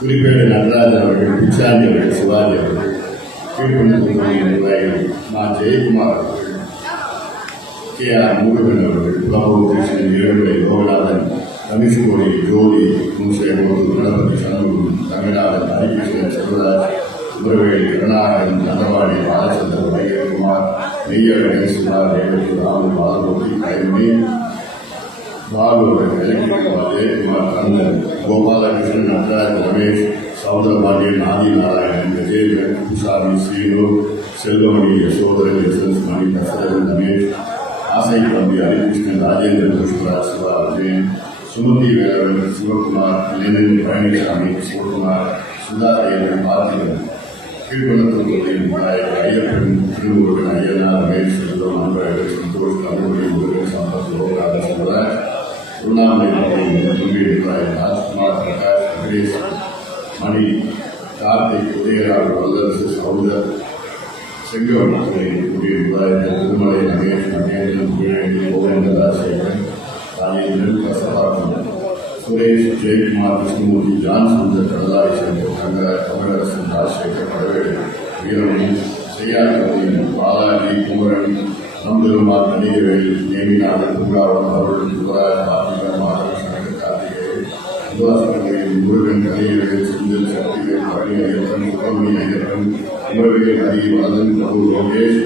குறிப்பேடு நடராஜன் அவர்கள், பிச்சாண்டி அவர்கள், சிவாஜி அவர்கள், கீழ்கொண்டு நிர்வாகிகள் மா ஜெயக்குமார் அவர்கள், KR முருகன் அவர்கள், பிரபு கிருஷ்ணன், ஏழுமலை லோகநாதன், தனுஷ்கோடி ஜோதி, முன்சேகோடு, கணபதி சண்முகம், தமிழ்நாதன், ஹரிகிருஷ்ணன், செல்வராஜ், உறவேல், கருணாகரன், தண்டவாடி, பாலச்சந்திரன், வைககுமார், நெய்யழகன், சுமார், ரேவதி, ராமு, பாலமூர்த்தி, கைமணி, பாபு எலக்ட்ரிகுமார், ஜெயக்குமார், கந்தன், கோபாலகிருஷ்ணன், நடராஜ், ரமேஷ், சௌந்தரபாண்டியன், ஆதி நாராயணன், விஜயன், குசாமி, ஸ்ரீனு, செல்வமணி, யசோதரன், எஸ்எஸ் மணி, தசரன், ரமேஷ், ஆசை தம்பி, ஹரிகிருஷ்ணன், ராஜேந்திரன், புஷ்பராஜ், சிவா, விஜயன், சுமதி வேலவன், சிவகுமார், லெனின், பழனிசாமி, சிவகுமார், சுதா தேவன், பார்த்திபன், கீழ்குணத்தூரின் நாயகர் ஐயப்பன், திருமுருகன், ஐயனார், ரமேஷ், செல்வம், அன்பழகன், சந்தோஷ், கருணை, முருகன், சம்பத், லோகநாதன், சிவராஜ், உண்ணாமலை, ராஜ்குமார், பிரகாஷ், வெங்கடேஷ், மணி, கார்த்திக், உதயராஜ், வல்லரசு, சௌந்தர், செங்கோட்டை, திருமலை, ரமேஷ், மகேந்திரன், கீழடி, கோவிந்தராஜசேகரன், ராஜேந்திரன், கசபாக்கம், சுரேஷ், ஜெயக்குமார், கிருஷ்ணமூர்த்தி, ஜான் சுந்தர், கடலாய் சேகர், தங்கராஜ், தமிழரசன், ராஜசேகர், படவேடு, வீரமணி, செய்யாதி, பாலாஜி, குமரன், நம்பெருமாள், கணிகவேல், நேமிநாதன், பூங்காவன், அருள், சிவராஜ், பார்த்திபன், மாதவன், கார்த்திகேயன், உல்லாசகரையில், முருகன், கணிகவேல், செந்தில், சக்திவேல், பழனி ஐயப்பன், சுப்பிரமணி ஐயப்பன், குமரவேல், ஹரி, வலதன், பிரபு, லோகேஷ்,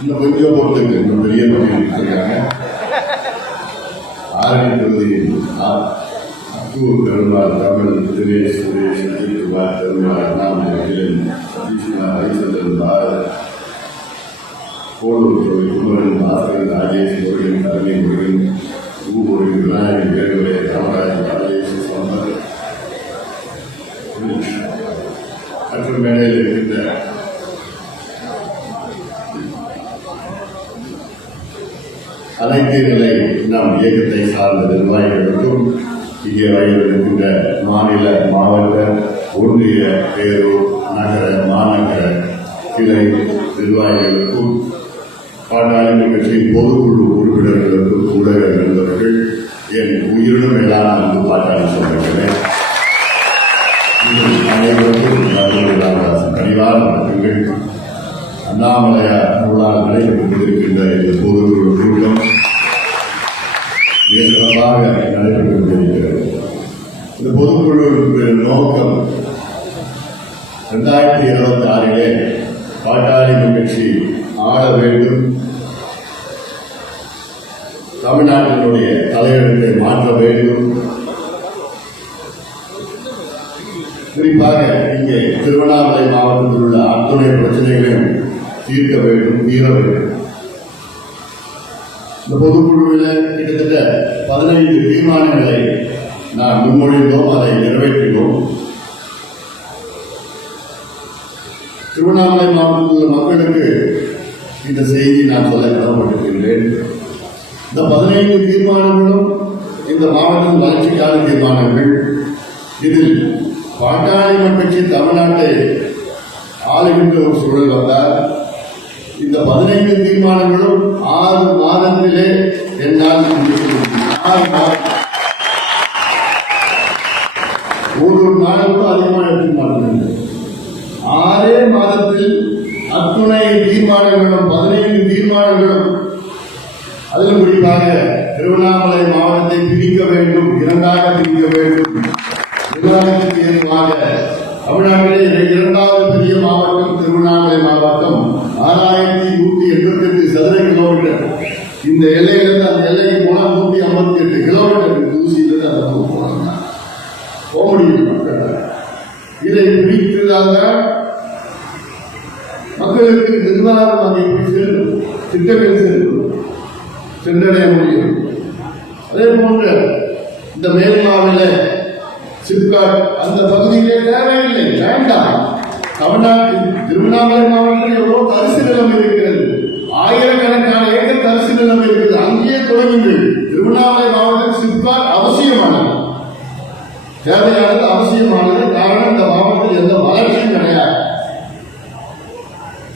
இன்னும் கொஞ்சம் பொறுத்துக்கு இன்னும் பெரிய பகுதியில் இருக்காங்க. ஆரணி பகுதியில் அத்தூர் பெருமாள், தமிழ், தினேஷ், சுரேஷ், அஜித்குமார், பெருமாள், அண்ணாமலை, அகிலன், சதீஷ்குமார், ஹரிச்சந்திரன், பாரத், கோளூர் தொகை, குமரன், பாஸ்கரன், ராஜேஷ், முருகன், கருணை, முருகன், முருகன், விநாயகன், வேலுவரை, ராமராஜ், ராஜேஷ், சம்பத் மற்றும் மேடையில் இருக்கின்ற அனைத்து நிலை நம் இயக்கத்தை சார்ந்த நிர்வாகிகளுக்கும் இங்கே இருக்கின்ற மாநில, மாவட்ட, ஒன்றிய, பேரூர், நகர, மாநகர கிளை நிர்வாகிகளுக்கும், பாட்டாளி கட்சியின் பொதுக்குழு உறுப்பினர்களுக்கும், ஊடக நண்பர்கள், என் உயிரினும் மேலான அன்பு பாட்டாளி சொல்கிறேன். அனைவருக்கும் கனிவான வணக்கங்கள். அண்ணாமலையார் அருளால் நடைபெற்றுக் கொண்டிருக்கின்ற இந்த பொதுக்குழு கூட்டம் மிக சிறப்பாக நடைபெற்றுக் கொண்டிருக்கிறது. இந்த பொதுக்குழு நோக்கம் 2026 பாட்டாளி கட்சி ஆள வேண்டும், தமிழ்நாட்டினுடைய தலையெழுத்தை மாற்ற வேண்டும், குறிப்பாக இங்கே திருவண்ணாமலை மாவட்டத்தில் உள்ள அத்துணை பிரச்சனைகளையும் தீர்க்க வேண்டும், தீர வேண்டும். இந்த பொதுக்குழுவில் கிட்டத்தட்ட 15 தீர்மானங்களை நான் முன்மொழிந்தோம், அதை நிறைவேற்றினோம். திருவண்ணாமலை மாவட்டத்தில் உள்ள மக்களுக்கு இந்த செய்தி நான் சொல்ல கடமைப்பட்டிருக்கின்றேன். இந்த 15 தீர்மானங்களும் இந்த மாவட்டத்தின் வளர்ச்சிக்கான தீர்மானங்கள். இதில் பாட்டாளி கட்சி தமிழ்நாட்டை ஆளுகின்ற ஒரு சூழல் வந்தால் இந்த 15 தீர்மானங்களும் 6 மாதத்திலே என்னால் ஒரு நாளுக்கு அதிகமான தீர்மானங்கள் 6 மாதத்தில் அத்துணை தீர்மானங்களும் 15 தீர்மானங்களும். அதிலும் குறிப்பாக திருவண்ணாமலை மாவட்டத்தை பிரிக்க வேண்டும், 2ஆக பிரிக்க வேண்டும். நிர்வாகத்துக்கு ஏதுவாக தமிழ்நாட்டிலே 2வது பெரிய மாவட்டம் திருவண்ணாமலை மாவட்டம், 6188 சதுர கிலோமீட்டர். இந்த எல்லையிலிருந்து அந்த எல்லைக்கு போனால் 158 கிலோமீட்டர் தூசியிலிருந்து அந்த போகணும், போக முடியும் மக்கள். இதை பிரித்ததாக மக்களுக்கு நிர்வாகம் அதை செல்லும், திட்டங்கள் செல்லும், சென்றடைய முடியும். அதே போன்று இந்த மேல்மாவில சிப்காட் அந்த பகுதியிலே தேவையில்லை, வேண்டாம். தமிழ்நாட்டில் திருவண்ணாமலை மாவட்டத்தில் எவ்வளவு தரிசு நிலம் இருக்கிறது, ஆயிரக்கணக்கான ஏக்கர் தரிசு நிலம் இருக்கிறது, அங்கேயே தொடங்குங்கள். திருவண்ணாமலை மாவட்டத்தில் சிப்காட் அவசியமானது, தேவையானது, அவசியமானது. காரணம், இந்த மாவட்டத்தில் எந்த வளர்ச்சியும் கிடையாது,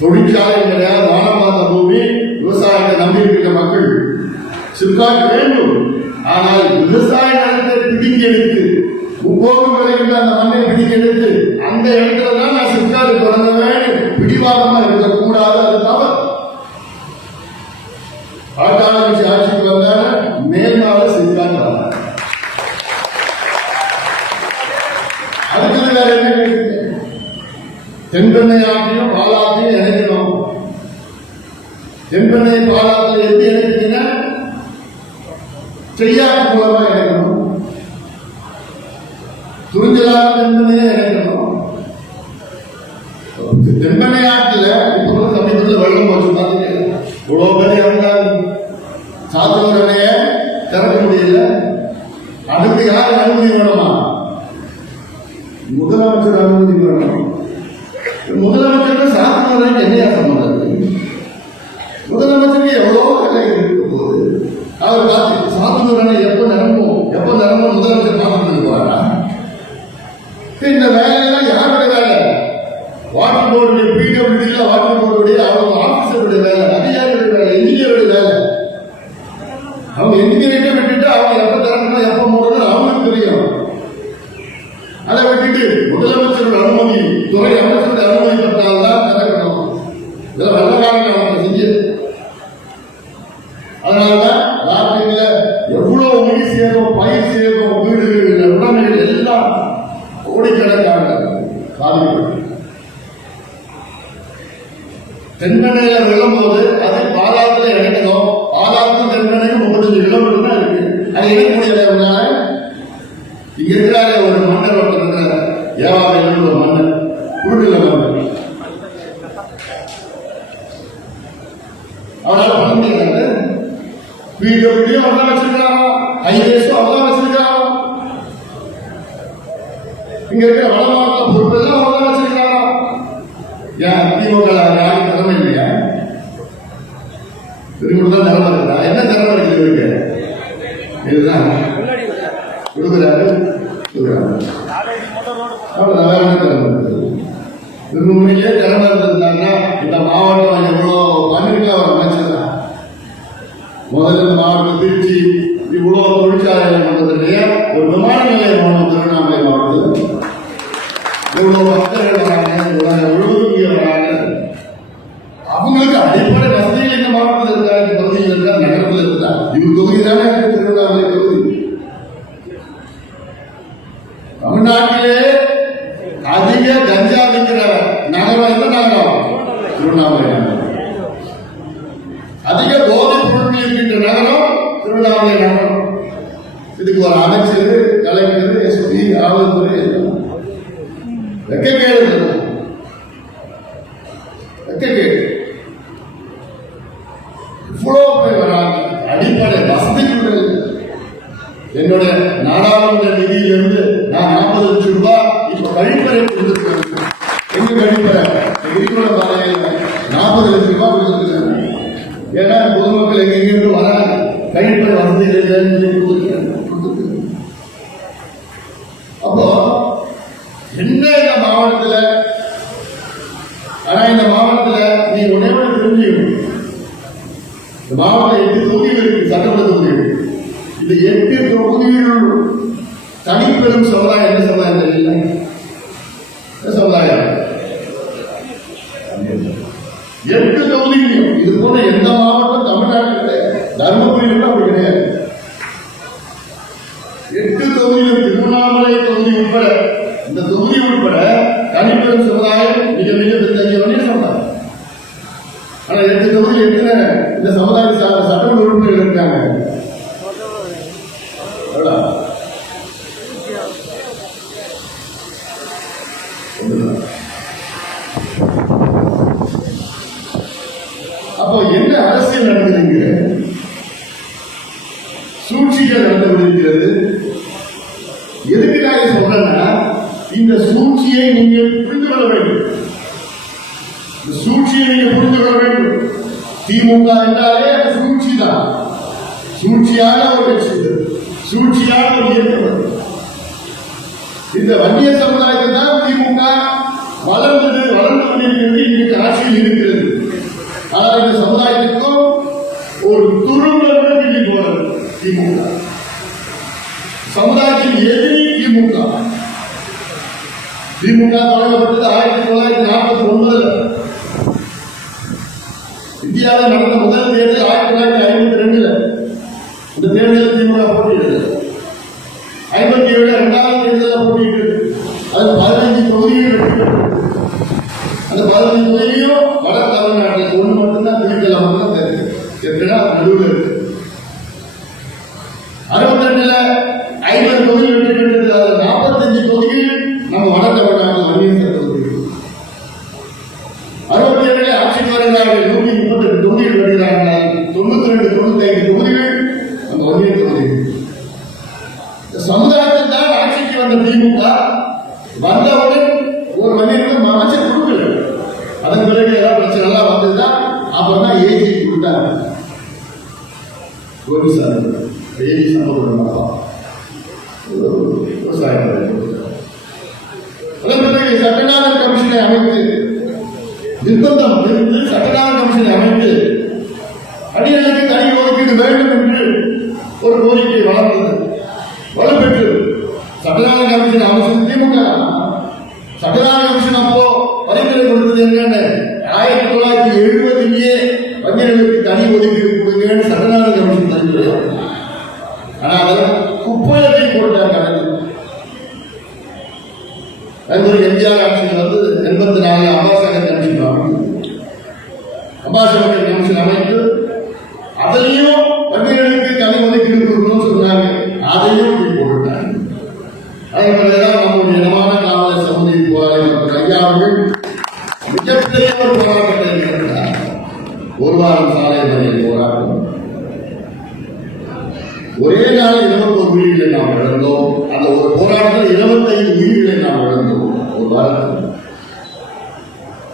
தொழிற்சாலை கிடையாது, வானம் பார்த்த பூமி, விவசாயத்தை நம்பியிருக்கிற மக்கள். சிப்காட் வேண்டும், ஆனால் விவசாய நிலத்தை பிடிக்கெடுத்து முப்போகம் விளைகின்ற அந்த மண்ணை பிடிக்கெடுத்து அந்த இடத்துல தான் நான் சிற்காடு தொடங்குவேன் பிடிவாதமா இருக்கக்கூடாது. அது தவறு. பாட்டாளி கட்சி ஆட்சிக்கு வந்தால மேல்நாள சிற்காடு அடுத்தது வேற என்ன? தென்பெண்ணை ஆற்றியும் பாலாத்தையும் இணைக்கணும். தென்பெண்ணை பாலாத்தில் எப்படி இணைக்கிறீங்க? செய்யாட்டு மூலமா இணைக்கணும். துணிஞ்சலாக தென்பெண்ணையே இணைக்கணும். தென்பெண்ணை ஆற்றில் இப்போ சமீபத்தில் வெள்ளம் போச்சு பார்த்தீங்க. இவ்வளவு பேர் இறந்தாரு. சாத்தூரனைய திறக்க முடியல. அடுத்து யார் அனுமதி வேணுமா? முதலமைச்சர் அனுமதி வேணும். முதலமைச்சர் சாத்தூரனை என்னையா சம்பந்தம்? முதலமைச்சருக்கு எவ்வளவு வேலை இருக்க போகுது. அவர் பார்த்து சாத்தூரனை எப்ப நிரம்பும் முதலமைச்சர் பார்த்துட்டு இருப்பாரா? இந்த வேலையெல்லாம் யாருடைய வேலை? வாட்டர் போர்டுடைய பிடபிள்யூடியில வாட்டர் போர்டுடைய அவங்க ஆபீசருடைய வேலை, அதிகாரிகளுடைய வேலை, இன்ஜினியருடைய வேலை. அவங்க இன்ஜினியரை விட்டுட்டு அவங்க எப்ப திறக்கணும் எப்ப மூடணும் அவங்களுக்கு தெரியும். அதை விட்டுட்டு முதலமைச்சரோட அனுமதி, துறை அமைச்சருடைய அனுமதி பெற்றால்தான் திறக்கணும். இதெல்லாம் வெள்ளக்காரங்க அவங்க செஞ்சு. அதனாலதான் நாட்டில எவ்வளவு உயிர் சேரும், பயிர் சேரும், வீடுகள், உடமைகள் எல்லாம் கோடிக்கணக்கான பாதிப்பு. தென்பெண்ணையில விழும் போது அதை பாலாத்துல இணைக்கணும். பாலாத்தும் தென்பெண்ணையும் 35 கிலோமீட்டர் தான் இருக்கு. அது இணைக்க முடியல. இங்க இருக்கிறாரே ஒரு மன்னர் ஒருத்தர், ஏவாவையில் ஒரு மன்னர், குழுவில் மன்னர், அவரால் பண்ண முடியாது. பிடபிள்யூ அவதான் வச்சிருக்காங்க, ஹைவேஸும் அவதான் வச்சிருக்காங்க, இங்க இருக்கிற வடமாநில பொறுப்பெல்லாம் அவதான் வச்சிருக்காங்க. ஏன் திமுக யாரும் திறமை இல்லையா? திருக்குறள் திறமை இருக்கா? என்ன திறமை இருக்குது இருக்கு? இதுதான் கொடுக்குறாரு. திருமணிலே திறமை இருந்திருந்தாங்கன்னா இந்த மாவட்டம் எவ்வளவு பண்ணிருக்கா அவர் அமைச்சர். முதல்ல மாவட்டம் திருச்சி இவ்வளவு தொழிற்சாலை மன்றத்திலேயே ஒரு விமான நிலையம் வேணும். திருவண்ணாமலை மாவட்டத்தில் இவ்வளவு மக்கள் வராங்க, வராங்க. அவங்களுக்கு அடிப்படை வசதிகள் இந்த மாவட்டத்தில் இருக்கா, இந்த பகுதியில் இருக்கா, நகரத்தில் இருக்கா? இவர் தொகுதி தானே திருவண்ணாமலை தொகுதி. தமிழ்நாட்டிலே அதிக கஞ்சா விற்கிற நகரம் எந்த நகரம்? திருவண்ணாமலை நகரம். அதிக போதைப் பொருட்கள் இருக்கின்ற நகரம் திருவண்ணாமலை நகரம். இதுக்கு ஒரு அமைச்சர், கலைஞர், எஸ்பி, காவல்துறை வெக்கக்கேடு. இவ்வளவு பேர் வராங்க. அடிப்படை வசதிகள் என்னுடைய நாடாளுமன்ற நிதியிலிருந்து நான் 40 லட்சம் ரூபாய் இப்ப கழிப்பறை கொடுத்திருக்கேன். எங்க கழிப்பறை? இருக்கிற பாதையில் 40 லட்சம் ரூபாய் கொடுத்திருக்கேன். ஏன்னா பொதுமக்கள் எங்கிருந்து வராங்க, கழிப்பறை வசதிகள் கொடுத்திருக்கேன். அப்போ என்ன இந்த மாவட்டத்தில்? ஆனா இந்த மாவட்டத்தில் நீ உணவு தெரிஞ்சுக்கணும். இந்த மாவட்டம் 8 தொகுதிகள் இருக்கு, சட்டமன்ற தொகுதிகள். இந்த 8 தொகுதிகள் தனிப்பெரும் சமுதாயம். என்ன சமுதாயம் தெரியல? சமுதாயம் 8 தொகுதிகளையும் இது போல எந்த மாவட்டம் தமிழ்நாட்டில் தர்மபுரியில் அப்படி கிடையாது. 8 தொகுதியிலும் திருவண்ணாமலை தொகுதி உட்பட, இந்த தொகுதி உட்பட தனிப்பெரும் சமுதாயம் மிக மிக பின்தங்கிய சமுதாயம். ஆனா 8 தொகுதியில் எத்தனை இந்த சமுதாய சட்டமன்ற உறுப்பினர்கள் இருக்காங்க? அப்போ என்ன அரசியல் நடக்குதுங்க? சூழ்ச்சிகள் நடந்து கொண்டிருக்கிறது. எதுக்கு நான் சொல்றேன்னா, இந்த சூழ்ச்சியை நீங்கள் புரிந்து கொள்ள வேண்டும். இந்த சூழ்ச்சியை நீங்கள் புரிந்து கொள்ள வேண்டும். திமுக என்றாலே அது சூழ்ச்சி தான். சூழ்ச்சியான ஒரு கட்சி, சூழ்ச்சியான ஒரு இயக்கம். இந்த வன்னிய சமுதாயத்தை தான் திமுக வளர்ந்து கொண்டிருக்கிறது, இன்னைக்கு ஆட்சியில் இருக்கிறது. ஆனால் இந்த சமுதாயத்துக்கும் ஒரு துரும்ப போனது திமுக. சமுதாயத்தின் எதிரி திமுக. திமுக தொடங்கப்பட்டது 1949. இந்தியாவில் நடந்த முதல் தேர்தல் 1952. இந்த தேர்தலில் திமுக போட்டியிட்டது. 57 இரண்டாவது தேர்தலில் போட்டியிட்டது. அது 15 தொகுதிகள் வெற்றி. அந்த 15 தொகுதியும் வட தமிழ்நாட்டில் ஒன்று மட்டும்தான் திருக்கல மட்டும் தெரியும். எப்படின்னா நடுவில் இருக்கு. 62 50 தொகுதிகள் வெற்றி பெற்றது. அது 45 தொகுதிகள் நம்ம வட தமிழ்நாட்டில் வன்னியர் தொகுதிகள். 67 ஆட்சிக்கு வருகிறார்கள். 138 தொகுதிகள் வருகிறார்கள். 92 95 தொகுதிகள் நம்ம வன்னியர் தொகுதிகள். சமுதாயத்தில் தான் ஆட்சிக்கு வந்த திமுக வந்தவுடன் ஒரு வன்னியருக்கு அமைச்சர் கொடுக்கல. அதன் பிறகு ஏதாவது பிரச்சனை எல்லாம் வந்ததுதான் அப்புறம் தான் ஏஜி கொடுத்தாங்க. கோபிசாமி ஏஜி சம்பவம் விவசாயம். அதன் பிறகு சட்டநாதன் கமிஷனை அமைத்து நிர்பந்தம் இருந்து சட்டநாதன் கமிஷனை அமைத்து அடிகளுக்கு தனி ஒதுக்கீடு வேண்டும் என்று ஒரு கோரிக்கை வலுப்பெற்று சட்டநாதன் கமிஷன் அமைச்சர் திமுக. சட்டநாதன் கமிஷன் அப்போ பரிந்துரை கொடுத்தது என்னன்னு 1970 வன்னியர்களுக்கு தனி ஒதுக்கீடு கொடுங்கன்னு சட்டநாதன் கமிஷன் பரிந்துரை. ஆனா அதெல்லாம் குப்பையை போட்டாங்க. அது எம்ஜிஆர் ஆட்சியில் வந்து 84 அம்பாசகர் கமிஷன் அமைத்து அதிலையும் வன்னியர்களுக்கு தனி ஒதுக்கீடு கொடுக்கணும்னு சொன்னாங்க. அதையும் போட்டுட்டாங்க. அதன் பிறகுதான் நம்முடைய இனமான காவலர் சமுதாய போராளி ஐயா அவர்கள் மிகப்பெரிய ஒரு போராட்டத்தை நடத்தினார். ஒரு வாரம் சாலை மறியல் போராட்டம். ஒரே நாள் 21 உயிர்களை நாம் இழந்தோம். அந்த ஒரு போராட்டத்தில் 25 உயிர்களை நாம் இழந்தோம் ஒரு வாரத்தில்.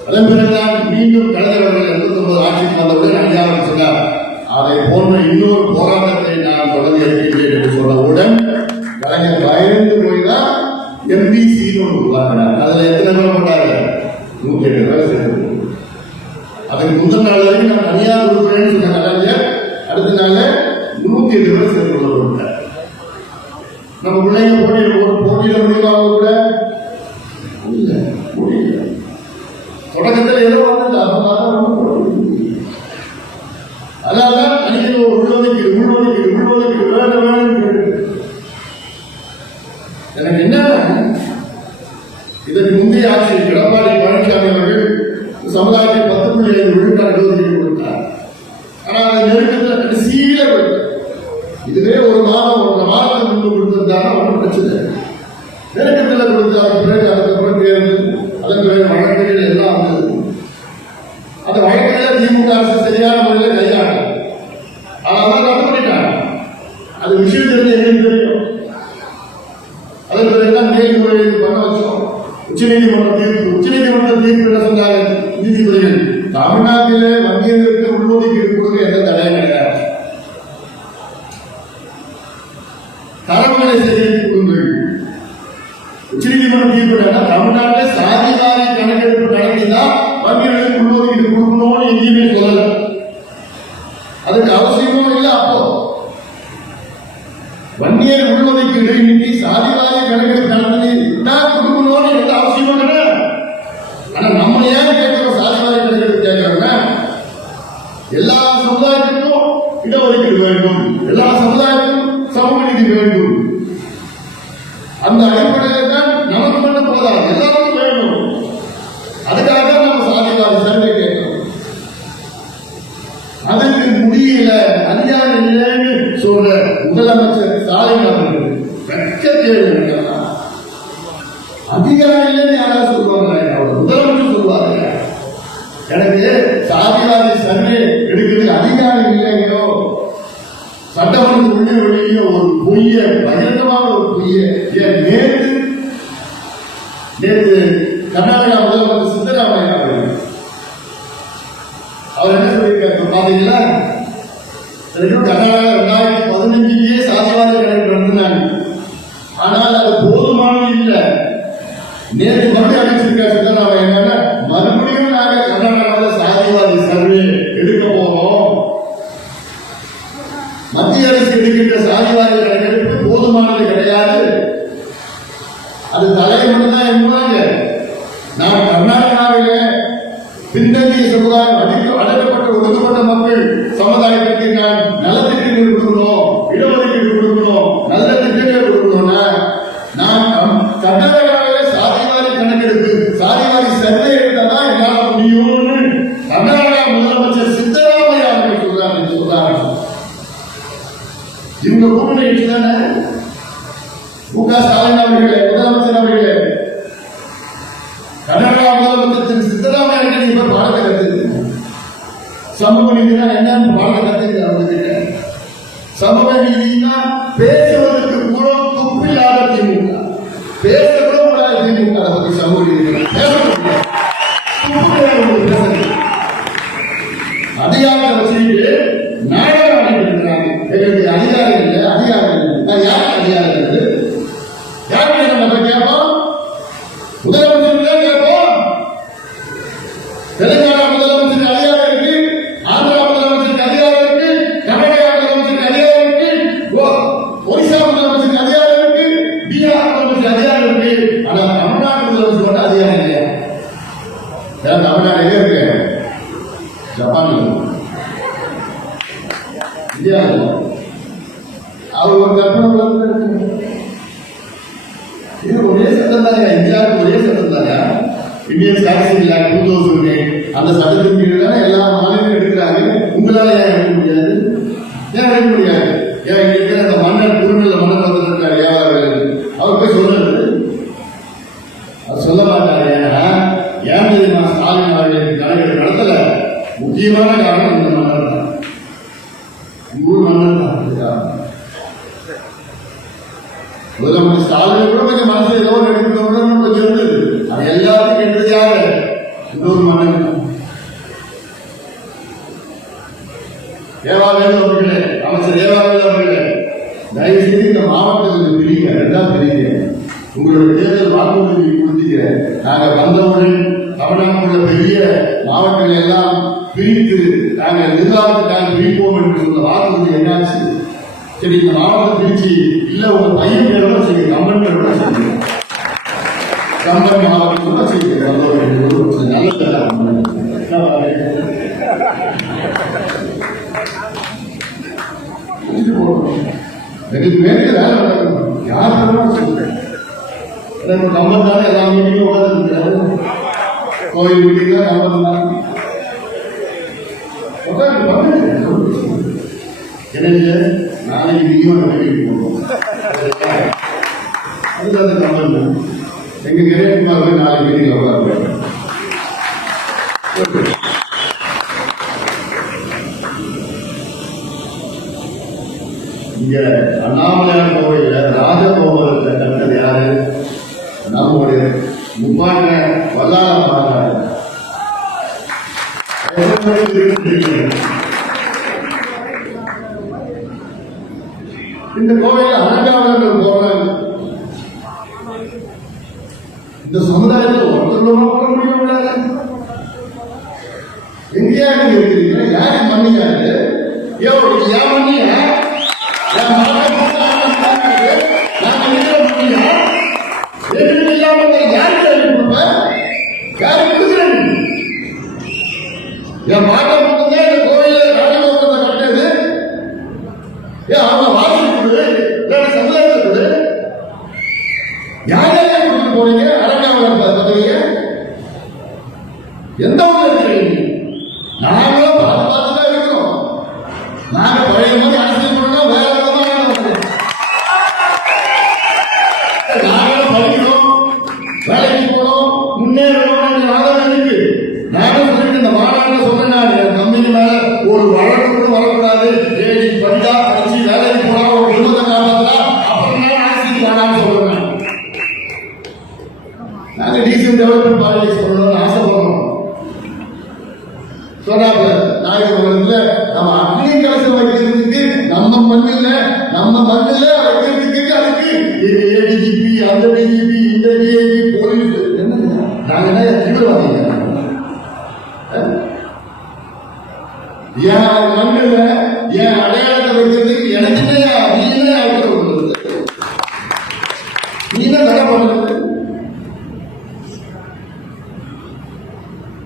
அதன் பிறகுதான் மீண்டும் கலைஞர்கள் 89 ஆட்சிக்கு வந்தவுடன் ஐயா சொன்னார், அதை போன்ற இன்னொரு போராட்டத்தை நான் தொடங்கி இருக்கின்றேன் என்று சொன்னவுடன் கலைஞர் பயந்து போய்தான் எம்பிசி உருவாக்கினார். அதுல எத்தனை பேர் போட்டாங்க? 107 பேர் சேர்ந்து. அதுக்கு முதல் நாள் வரைக்கும் நான் தனியார் கொடுக்குறேன்னு சொன்ன கலைஞர் அடுத்த நாள் 107 பேர் சேர்ந்து கொள்ளப்பட்டார். நம்ம பிள்ளைங்க போட்டியில முடிவாக கூட இல்ல முடியல. தொடக்கத்தில் ஏதோ வந்தது அதனால்தான் அணிகள் உள்ளொதுக்கீடு வேணும். எனக்கு என்ன இதற்கு முந்தைய ஆட்சி எடப்பாடி பழனிசாமி அவர்கள் சமுதாயத்தை 10.5 விழுக்காடு ஒதுக்கீடு கொடுத்தார். ஆனால் அந்த நெருக்கத்தில் கடைசியில இதுவே ஒரு மாதத்துக்கு முன்பு கொடுத்திருந்தாலும் ஒன்றும் பிரச்சனை. நெருக்கத்தில் கொடுத்தாங்க. பிறகு அதுக்கப்புறம் தேர்தல், அதன் பிறகு வழக்குகள் எல்லாம் வந்தது. அந்த வழக்குகளை திமுக அரசு சரியான முறையில் கையாள அதெல்லாம் ரத்து பண்ணிட்டாங்க. அது விஷயம் தெரிஞ்சு எங்களுக்கு தெரியும். அதன் பிறகுதான் மேல்முறையீடு பண்ண வச்சோம். உச்சநீதிமன்ற தீர்ப்பு என்ன சொன்னாங்க நீதிபதிகள்? தமிழ்நாட்டிலே வன்னியர்களுக்கு உள்ளொதுக்கீடு கொடுக்க எந்த தடையும் கிடையாது. தரவுகளை சேகரித்து கொடுங்கள். உச்சநீதிமன்ற தீர்ப்பு தமிழ்நாட்டில் சாதிவாரி கணக்கெடுப்பு நடத்திதான் வன்னியர்களுக்கு உள்ளொதுக்கீடு கொடுக்கணும்னு எங்கேயுமே சொல்லல. அதுக்கு அவசியமும் இல்லை. அப்போ வன்னியர் உள்ளொதுக்கீடு இன்னைக்கு சாதிவாரி கணக்கெடுப்பு நடத்தி தான் கொடுக்கணும்னு எந்த அவசியமும் கிடையாது. ஆனா நம்ம ஏன் கேட்கிறோம்? சாதிவாரி கணக்கெடுப்பு கேட்கிறோம்னா எல்லா சமுதாயத்துக்கும் இடஒதுக்கீடு வேண்டும், எல்லா சமுதாயத்துக்கும் சமூக நீதி வேண்டும். அந்த அடிப்படையில் தான் நமக்கு மட்டும் போதாது, எல்லாருக்கும் வேணும். அதுக்காக தான் நம்ம சாதிவாரி சர்வே கேட்கிறோம். அதுக்கு முடியல, அதிகாரம் இல்லைன்னு சொல்ற முதலமைச்சர் ஸ்டாலின் அவர்கள் அதிகாரம் இல்லைன்னு யாராவது சொல்லுவாங்க? முதலமைச்சர் சொல்லுவாங்க, எனக்கு சாதிவாரி சர்வே எடுக்கிறதுக்கு அதிகாரம் இல்லையோ, சட்டமன்றத்தில் உள்ளே வெளியே ஒரு பொய்ய, பகிரங்கமான ஒரு பொய்ய. நேற்று கர்நாடகா முதலமைச்சர் சித்தராமையா அவர் என்ன சொல்லியிருக்காரு பாத்தீங்களா? கர்நாடகா 2015 சாதிவாரி கணக்கு நடத்தினாங்க. ஆனால் அது போதுமானது இல்லை. நேற்று மறுபடியும் அறிவிச்சிருக்காரு சித்தராமையா என்னன்னா, மறுபடியும் நாங்க கர்நாடகாவில் சாதிவாரி சர்வே எடுக்க போறோம். மத்திய அரசு எடுக்கின்ற சாதிவாரி கணக்கெடுப்பு போதுமானது கிடையாது. க. ஸ்டாலின் அவர்களே, முதலமைச்சர் அவர்களே, கர்நாடகா முதலமைச்சர் திரு சித்தராமையா நீங்க பாடத்தை கத்துக்கீங்க. சமூக நீதினா என்னன்னு பாடத்தை கத்துக்கிறாங்க. சமூக நீதினா பேசுவதற்கு கூட துப்பில்லாத திமுக, பேச கூட கூடாத திமுக. அதை பத்தி சமூக நீதி பேச முடியாது. அதிகாரத்தை வச்சுக்கிட்டு நாடகம் ஆடிட்டு எங்களுக்கு அதிகாரம் இல்லை, அதிகாரம் இல்லை. யாருக்கு அதிகாரம் இருக்குது? யாருக்கு நம்ம கேட்போம்? முதலமைச்சர் கேட்போம். தெலுங்கானா முதலமைச்சருக்கு அதிகாரம் இருக்கு, ஆந்திரா முதலமைச்சருக்கு அதிகாரம் இருக்கு, கர்நாடகா முதலமைச்சருக்கு அதிகாரம் இருக்கு, ஒரிசா முதலமைச்சருக்கு அதிகாரம் இருக்கு, பீகார் முதலமைச்சருக்கு அதிகாரம் இருக்கு. ஆனா தமிழ்நாடு முதலமைச்சர் மட்டும் அதிகாரம் இல்லையா? தமிழ்நாடு எங்க இருக்கு? ஜப்பான். அவர் ஒரு கற்பனை இது ஒரே சட்டம் தானே, இந்தியாவுக்கு ஒரே சட்டம் தானே. இந்தியன் ஸ்டாட்டிஸ்டிக்ஸ் ஆக்ட் 2008 அந்த சட்டத்தின் கீழ் தானே எல்லா மாநிலங்களும் எடுக்கிறாங்க. உங்களால ஏன் எடுக்க முடியாது? ஏன் எடுக்க முடியாது? ஏன் இங்க இருக்கிற அந்த மன்னர் திருநெல்ல மன்னர் வந்துருக்காரு வியாபாரிகள், அவர் போய் சொல்றது அவர் சொல்ல மாட்டாரு. ஏன்னா ஏன் தெரியுமா? ஸ்டாலின் அவர்களுக்கு கணக்கு நடத்தல. முக்கியமான காரணம் இந்த மன்னர் தான், ஊர் மன்னர் தான். முதலமைச்சர் ஸ்டாலின் கூட கொஞ்சம் மனசு ஏதோ எடுக்கணும் கொஞ்சம் இருந்தது. அது எல்லாத்தையும் எடுத்தது யாரு? இன்னொரு மன்னன். தேவாவேலு அவர்களே, அமைச்சர் தேவாவேலு அவர்களே, தயவு செய்து இந்த மாவட்டத்தில் பிரிங்க, ரெண்டாம் பிரிங்க. உங்களுடைய தேர்தல் வாக்குறுதி கொடுத்தீங்க. நாங்கள் வந்தவுடன் தமிழ்நாட்டில் பெரிய மாவட்டங்களை எல்லாம் பிரித்து நாங்கள் நிர்வாகத்துக்காக பிரிப்போம் என்று சொன்ன வாக்குறுதி என்னாச்சு? சரி, இந்த மாவட்டம் பிரிச்சு இல்ல உங்க பையன் பேரோட செய்யுங்க, கம்பன் பேரோட செய்யுங்க, கம்பன் மாவட்டம் கூட செய்யுங்க. நல்ல மேற்கு வேலை நடக்கணும். யார் கம்பன் தானே எல்லா மீட்டிங்கும் உட்கார்ந்து கோயில் மீட்டிங் தான் கம்பன் தான். எனவே நாளைக்கு நீங்க வேலைக்கு போகணும். அதுதான் கம்பன். எங்க கிரேட்குமார் நாளைக்கு மீட்டிங் உட்கார்ந்து இங்க அண்ணாமலையார் கோவில ராஜகோபுரத்தை கட்டது யாரு? நம்முடைய முப்பாட்ட வல்லார பாடுறாரு. இந்த கோவில அலங்காரங்கள் போறாங்க. இந்த சமுதாயத்தில் ஒருத்தர் போட முடியாது. எங்கேயா நீங்க இருக்கிறீங்க? யாரு மன்னிக்காது? ஏன் மன்னியா? என் மாட்டை மட்டும்தான் இந்த கோயில ராஜகோபுரத்தை கட்டது. ஏன் அவங்க வாசிக்குது சமுதாயத்துக்குது? யாரையும் கொடுத்து போறீங்க? அரங்காவலர் பதவிய எந்த ஊர்ல இருக்கிறீங்க? நாங்களும் பார்த்து பார்த்து தான் இருக்கிறோம். நாங்க பழைய மாதிரி அரசியல் பண்ணோம், வேற விதமா நாங்களும் படிக்கணும், வேலைக்கு போனோம், முன்னேறணும் ஆதரவு இருக்கு. நானும் சொல்லிட்டு இந்த மாநாட்டில் சொன்னேன், என் கம்பெனி மேல ஒரு வழக்கு கூட வரக்கூடாது. ஏடி படிச்சா படிச்சு வேலைக்கு போனா ஒரு குடும்பத்தை காப்பாற்றா, அப்புறம் அரசியல் வேணாம்னு சொல்லுவேன். நாங்க டீசன்ட் டெவலப்மெண்ட் பாலிடிக்ஸ் பண்ணணும்னு ஆசைப்படுறோம். சொன்னாங்க நாயகத்துல நம்ம அக்னி கலசம் வைக்கிறதுக்கு நம்ம மண்ணில் வைக்கிறதுக்கு அதுக்கு ஏடிஜிபி, அந்த டிஜிபி, இந்த டிஐஜி, போலீஸ் நாங்க என்ன தீவிரவாதிங்க? என் மண்ணில் என் அடையாளத்தை வைக்கிறதுக்கு எனக்கு நீ என்ன அவசரம்? நீ என்ன தடை பண்றது?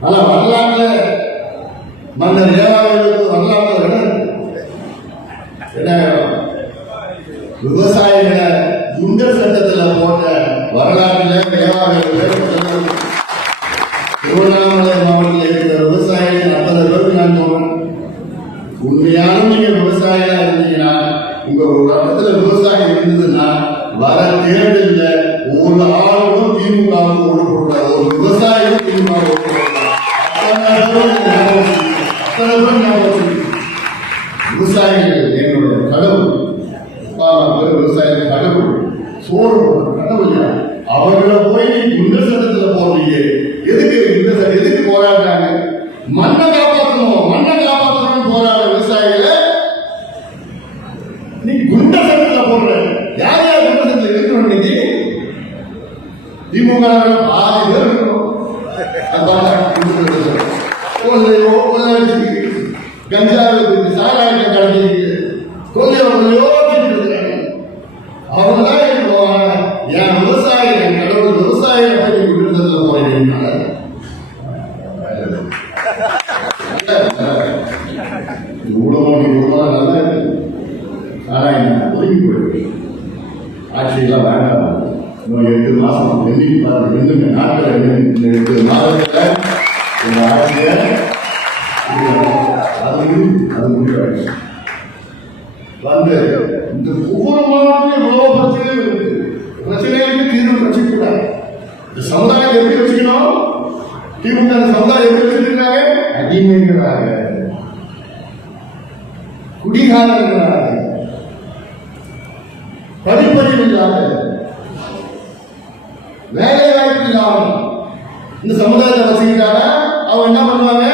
ஆனா வரலாற்றுல மன்னர் ஏவாவேலுக்கு வரலாற்று விவசாயிகளை குண்டர் சட்டத்தில் போட்ட வரலாற்றுல ஏவாவேலு திருவண்ணாமலை மாவட்டத்தில் இருக்கிற விவசாயிகள் 50 பேருக்கு நான் சொல்றேன். உண்மையான நீங்க விவசாயியா இருந்தீங்கன்னா, உங்க ஒரு இடத்துல விவசாயம் இருந்ததுன்னா வர தேர்தல் சோறு கடவுள் அவர்களை போய் இந்த சட்டத்துல போடுறீங்க. எதுக்கு இந்த சட்டம் எதுக்கு போராடுறாங்க? மண்ணை காப்பாற்றணும் போராட விவசாயிகளை நீ குண்ட சட்டத்துல போடுற. யார் யார் குண்ட சட்டத்துல இருக்க வேண்டியது? திமுக பாதி பேர் இருக்கணும். கஞ்சாவுக்கு சாராயத்தை கடந்து கொள்ளையோ அவங்க தான் போவாங்க. என் விவசாயி என் கடவுள் விவசாய குற்றத்துல போறேன். நல்லா சாராயம் ஒதுங்கி போயிருக்கு. ஆட்சியெல்லாம் வேண்டாம். 8 மாசம் எண்ணிக்கை பாருங்க. 2 நாட்கள் 8 மாதத்துல இந்த ஆட்சிய அது முடிவாயிடுச்சு. வந்து இந்த ஒவ்வொரு மாவட்டத்திலும் எவ்வளவு பிரச்சனைகள் இருக்கு. பிரச்சனைகளுக்கு தீர்வு வச்சுக்கூடாது. இந்த சமுதாயம் எப்படி வச்சுக்கணும்? திமுக சமுதாயம் எப்படி வச்சிருக்காங்க? அடிமைகளாக, குடிகாரர்களாக, படிப்பறிவு இல்லாத, வேலை வாய்ப்பு இல்லாமல் இந்த சமுதாயத்தை வச்சுக்கிட்டாங்க. அவங்க என்ன பண்ணுவாங்க?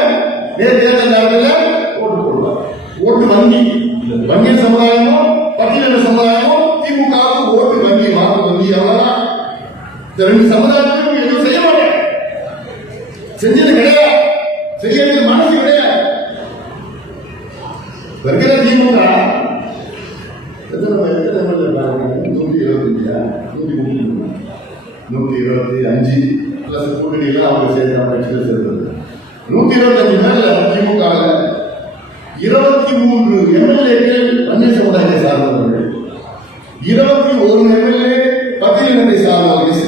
தேர்தல் நேரத்தில் ஓட்டு போடுவாங்க. ஓட்டு வங்கி சமுதாயமும் பட்டியலின சமுதாயமும் திமுகவுக்கு ஓட்டு வங்கி வாக்கு வங்கி. அவ்வளவுதான். இந்த 2 சமுதாயத்துக்கும் எதுவும் செய்ய மாட்டேன். செஞ்சது கிடையாது. செய்யறது மனசு கிடையாது. வருகிற திமுக 125 பிளஸ் கூட்டணியில் அவங்க சேர்ந்து 125 பேர்ல திமுக 23 எம்எல்ஏக்கள் வன்னியர் சமுதாயத்தை சார்ந்தவர்கள், 21 எம்எல்ஏ பட்டியலினத்தை சார்ந்தவர்கள்.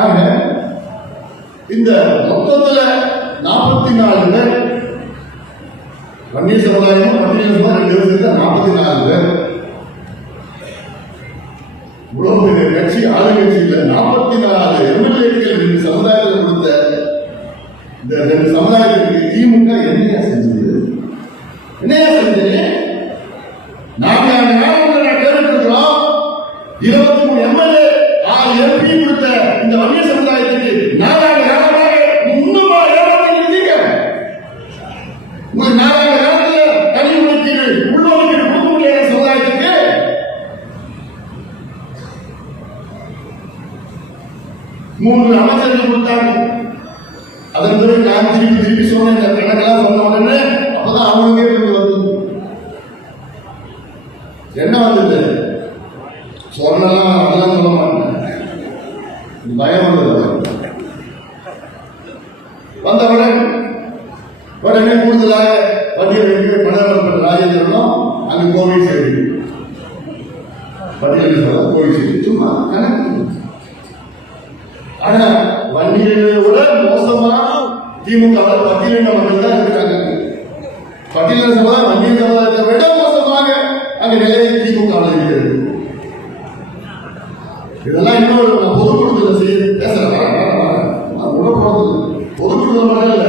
ஆக இந்த மொத்தத்தில் 44 பேர் வன்னியர் சமுதாயமும் பட்டியலின 44 பேர். உலக கட்சி ஆளுங்கட்சியில் 44 எம்எல்ஏக்கள் 2 சமுதாயத்தில் கொடுத்த இந்த 2 சமுதாயத்திற்கு திமுக என்னையா செஞ்சது? நாங்க கேட்டுக்கிறோம். 23 எம்எல்ஏ 6 எம்பி கொடுத்த இந்த வன்னியர் சமுதாயத்துக்கு 4 காலமாக இன்னும் ஏமாத்தீங்க. உங்களுக்கு 4 காலத்தில் தனி ஒதுக்கீடு உள்ளொதுக்கீடு கொடுக்க முடியாத சமுதாயத்துக்கு 3 அமைச்சர்கள் கொடுத்தாங்க. அதன் பிறகு நான் திருப்பி சொன்னேன். இந்த கணக்கெல்லாம் சொன்ன உடனே அப்பதான் அவங்களுக்கே வந்து என்ன வந்தது? சொன்னலாம் அதெல்லாம் சொல்ல மாட்டேன். பயம் வந்தது. வந்தவுடன் உடனே கூடுதலாக பட்டியல் பணம் ராஜேந்திரனும் அங்கு கோவில் செய்தி பட்டியல் சொல்ல கோவில் செய்தி சும்மா கணக்கு. ஆனா வன்னியர்களை விட மோசமா திமுக பட்டியலின மக்கள் தான் இருக்கிறாங்க. பட்டியலின சமுதாயம் வன்னியர் சமுதாயத்தை விட மோசமாக அங்க நிலையை திமுக இருக்கிறது. இதெல்லாம் இன்னொரு பொதுக்குழுல செய்ய பேசுறேன். உடற்போறது பொதுக்குழு மட்டும் இல்ல,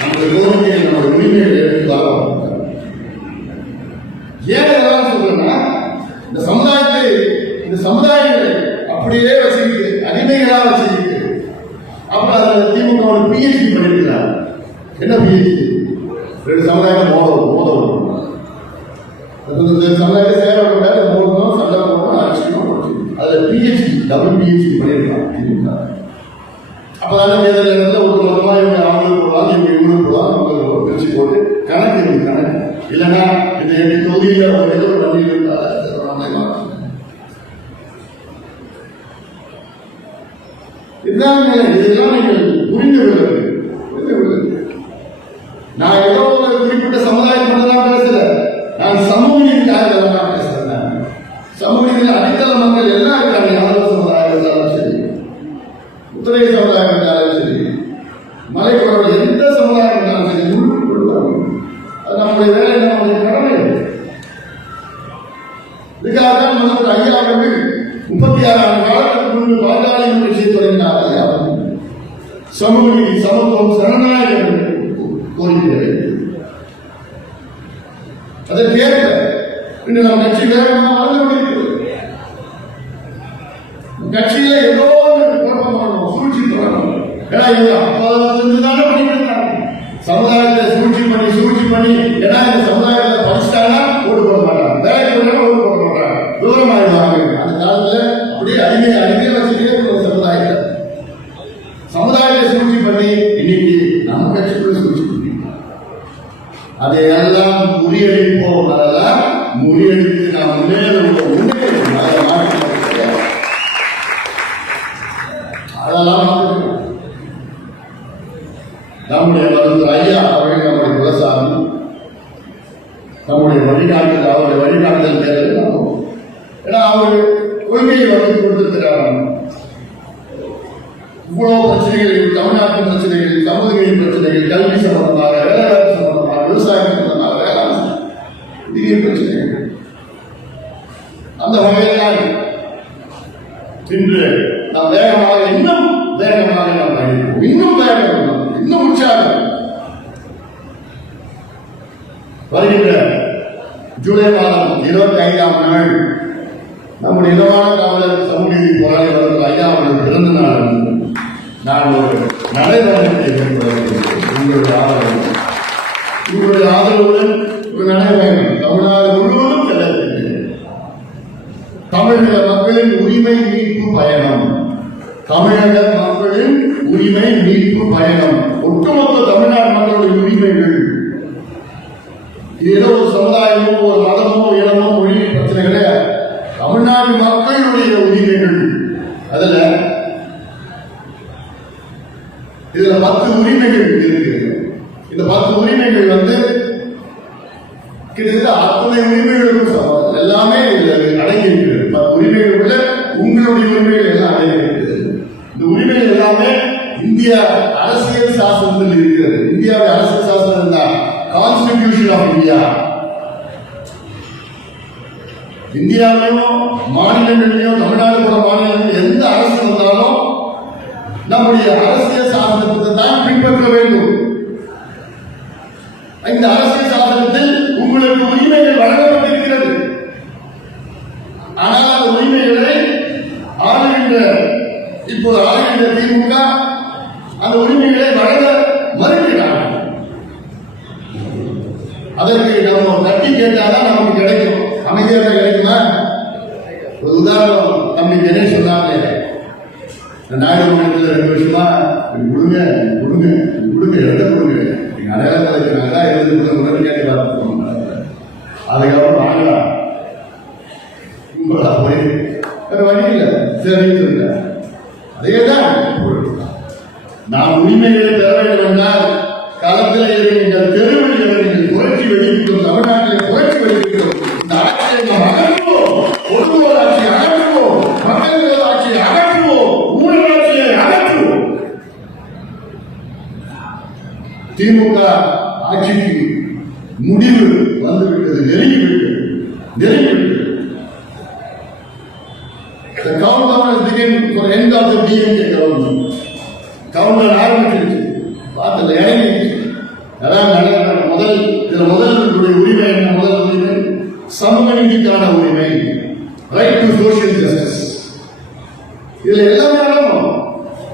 நம்ம கோரிக்கைகள் நம்ம உரிமைகள் எடுத்துக்கலாம். ஏன் இதெல்லாம் சொல்றேன்னா, இந்த சமுதாயங்களை அப்படியே வச்சிருக்கு, அடிமைகளா வச்சிருக்கு. அப்ப அதுல திமுக பிஹெச்டி பண்ணிருக்கிறார். என்ன பிஹெச்டி? 2 சமுதாயம் மோதல் சமுதாயத்தை சேவை மோதணும், சண்டை போடணும், அடிச்சுக்கணும். அதுல பிஹெச்டி டபுள் பிஹெச்டி பண்ணிருக்கலாம் திமுக. அப்பதான் தேர்தல் நேரத்தில் ஒரு மொத்தமா இவங்க அவங்களுக்கு போடலாம், இவங்க இவங்களுக்கு போடலாம், அவங்க பிரிச்சு போட்டு கணக்கு இல்லைன்னா இந்த 8 தொகுதியில் அவங்க ஏதோ வண்டியில் இருந்தாங்க. இதுதான் இதெல்லாம் நீங்கள் புரிந்து கொள்ளுங்கள். நான் ஏதோ ஒரு குறிப்பிட்ட சமுதாயம் மட்டும்தான் பேசல, நான் சமூக நீதிக்காக பேசுறேன். சமூக நீதியில் அடித்தள மக்கள் எல்லாம் இருக்காங்க. யாதவ சமுதாயம் இருந்தாலும் சரி, உத்தரவை சமுதாயம் இருந்தாலும் சரி, மலைக்குழு எந்த சமுதாயம் இருந்தாலும் சரி, அது நம்முடைய வேலை, நம்முடைய கடமை. இதுக்காக தான் நமக்கு ஐயா வந்து 36 ஆண்டு காலத்துக்கு முன்பு பாட்டாளி கட்சியை தொடங்கினார். ஐயா சமூக நீதி, சமத்துவம், ஜனநாயகம் கோரிக்கை. அதை தேர்தல் இன்னும் நம்ம கட்சி வேகமாக வளர்ந்து கொண்டிருக்கிறது. கட்சியில ஏதோ குழப்பம் பண்ணணும், சூழ்ச்சி பண்ணணும். ஏன்னா இவங்க அப்போது தானே பண்ணிட்டு இருந்தாங்க. சமுதாயத்தை சூழ்ச்சி பண்ணி ஏன்னா இந்த சமுதாயத்தை படிச்சுட்டாங்கன்னா ஓட்டு போட மாட்டாங்க, வேலைக்கு போனா ஓட்டு போட மாட்டாங்க, விவரம் ஆயிடுவாங்க. அந்த காலத்துல அப்படியே அடிமை வச்சுட்டே ஒரு சமுதாயத்தை சூழ்ச்சி பண்ணி இன்னைக்கு நம்ம கட்சிக்குள்ள சூழ்ச்சி பண்ணி அதையெல்லாம் முறியடிப்போம். அதெல்லாம் முறியடித்து நாம் முன்னேறுவோம். அதெல்லாம் நம்முடைய மருத்துவர் ஐயா அவர்கள் நம்முடைய குலசாமி, நம்முடைய வழிகாட்டுதல், அவருடைய வழிகாட்டுதல் தேர்தல். ஏன்னா அவர் கொள்கையை வகுத்து கொடுத்திருக்கிறார். இவ்வளவு பிரச்சனைகள், தமிழ்நாட்டு பிரச்சனைகள், சமூகங்களின் பிரச்சனைகள், கல்வி சம்பந்தமாக, வேலைவாய்ப்பு சம்பந்தமாக, விவசாயம் சம்பந்தமாக, வேளாண் பிரச்சனைகள், அந்த வகையில் இன்று நாம் வேகமாக இன்னும் வேகமாக நாம் பயணிப்போம். இன்னும் வேகம், இன்னும் உற்சாகம். வருகின்ற ஜூலை மாதம் 25ஆம் நாள் நம்முடைய இனமான காவலர் சமூக நீதி போராளி அவர்கள் ஐயா அவர்கள் பிறந்த நாள். நான் ஒரு நடைபயணத்தை உங்களுடைய ஆதரவுடன் ஒரு நடைபயணம் தமிழ்நாடு முழுவதும் செல்ல தமிழக மக்களின் உரிமை மீட்பு பயணம். தமிழக மக்களின் உரிமை மீட்பு பயணம். ஒட்டுமொத்த தமிழ்நாடு மக்களுடைய உரிமைகள். இது ஏதோ ஒரு சமுதாயமோ ஒரு மதமோ இனமோ மொழி பிரச்சனை கிடையாது. தமிழ்நாடு மக்களுடைய உரிமைகள். அதுல இதுல 10 உரிமைகள் இருக்கு. இந்த 10 உரிமைகள் கிட்டத்தட்ட அத்தனை உரிமைகளுக்கும் சமம். எல்லாமே அடங்கி இருக்கிறது. 10 உரிமைகளுக்குள்ள உங்களுடைய உரிமைகள் எல்லாம் அடங்கி இருக்கிறது. இந்த உரிமைகள் எல்லாமே இந்திய அரசியல் சாசனத்தில் இருக்கிறது. இந்தியாவுடைய அரசியல் சாசனம் தான் கான்ஸ்டிடியூஷன் ஆஃப் இந்தியா. இந்தியாவிலையும் மாநிலங்களிலும் தமிழ்நாடு போன்ற மாநிலங்களில் எந்த அரசு வந்தாலும் நம்முடைய அரசியல் சாசனத்தை தான் பின்பற்ற வேண்டும். இந்த அரசியல் சாசனத்தில் உங்களுக்கு உரிமைகள் வழங்கப்பட்டிருக்கிறது. ஆனால் அந்த உரிமைகளை இப்போது ஆளுகின்ற திமுக அந்த உரிமைகளை வழங்க மறுக்கிறார். அதற்கு நம்ம தட்டி கேட்டாதான் நமக்கு கிடைக்கும். அமைதியாக கிடைக்குமா? ஒரு உதாரணம் தம்பி கணேஷ் சொன்னாங்க. நாயுடு மாநிலத்தில் 2 வருஷமா கொடுங்க இடத்த கொடுங்க, நீங்க அடையாளம் கிடைக்கிறாங்க 20 முறை கேட்டு பார்த்துக்கோங்க. அதுக்கப்புறம் வாங்கலாம் போய் வேற வழி இல்லை, சரின்னு சொல்ல. அதேதான் நாம் உரிமைகளை பெற வேண்டும் என்றால் களத்தில் நீங்கள் தெருவில் நீங்கள் புரட்சி வெடிக்கிறோம். தமிழ்நாட்டில் புரட்சி வெடிக்கிறோம். இந்த ஆட்சியை நாம் அகற்றுவோம். ஒடுங்குவோர் ஆட்சியை அகற்றுவோம். மக்கள் ஆட்சியை அகற்றுவோம். ஊழல் ஆட்சியை அகற்றுவோம். திமுக ஆட்சிக்கு முடிவு வந்துவிட்டது, நெருங்கிவிட்டது. The countdown has begun for the end of the DMK government. Countdown ஆரம்பிச்சிருச்சு. பார்த்தல இறங்கிடுச்சு. அதான் முதல் உரிமை என்ன? முதல் உரிமை சமூக நீதிக்கான உரிமை, ரைட் டு சோசியல் ஜஸ்டிஸ். இதுல எல்லாமே நடக்கும்.